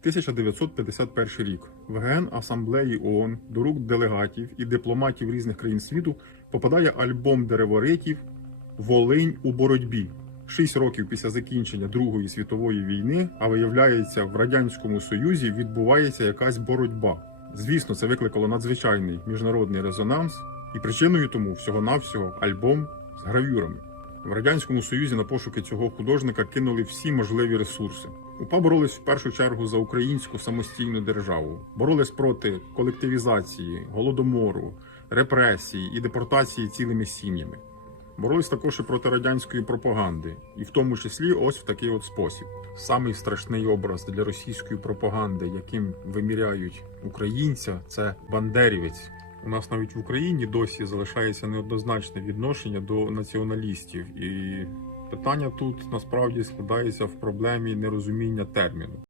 1951 рік в ГН Асамблеї ООН до рук делегатів і дипломатів різних країн світу попадає альбом дереворитів Волинь у боротьбі. Шість років після закінчення Другої світової війни, а виявляється, в радянському союзі відбувається якась боротьба. Звісно, це викликало надзвичайний міжнародний резонанс, і причиною тому всього-навсього альбом з гравюрами. В радянському союзі на пошуки цього художника кинули всі можливі ресурси. УПА боролись в першу чергу за українську самостійну державу, боролись проти колективізації, голодомору, репресії і депортації цілими сім'ями. Боролись також і проти радянської пропаганди, і в тому числі ось в такий от спосіб. Самий страшний образ для російської пропаганди, яким виміряють українця, це бандерівець. У нас навіть в Україні досі залишається неоднозначне відношення до націоналістів, і питання тут насправді складається в проблемі нерозуміння терміну.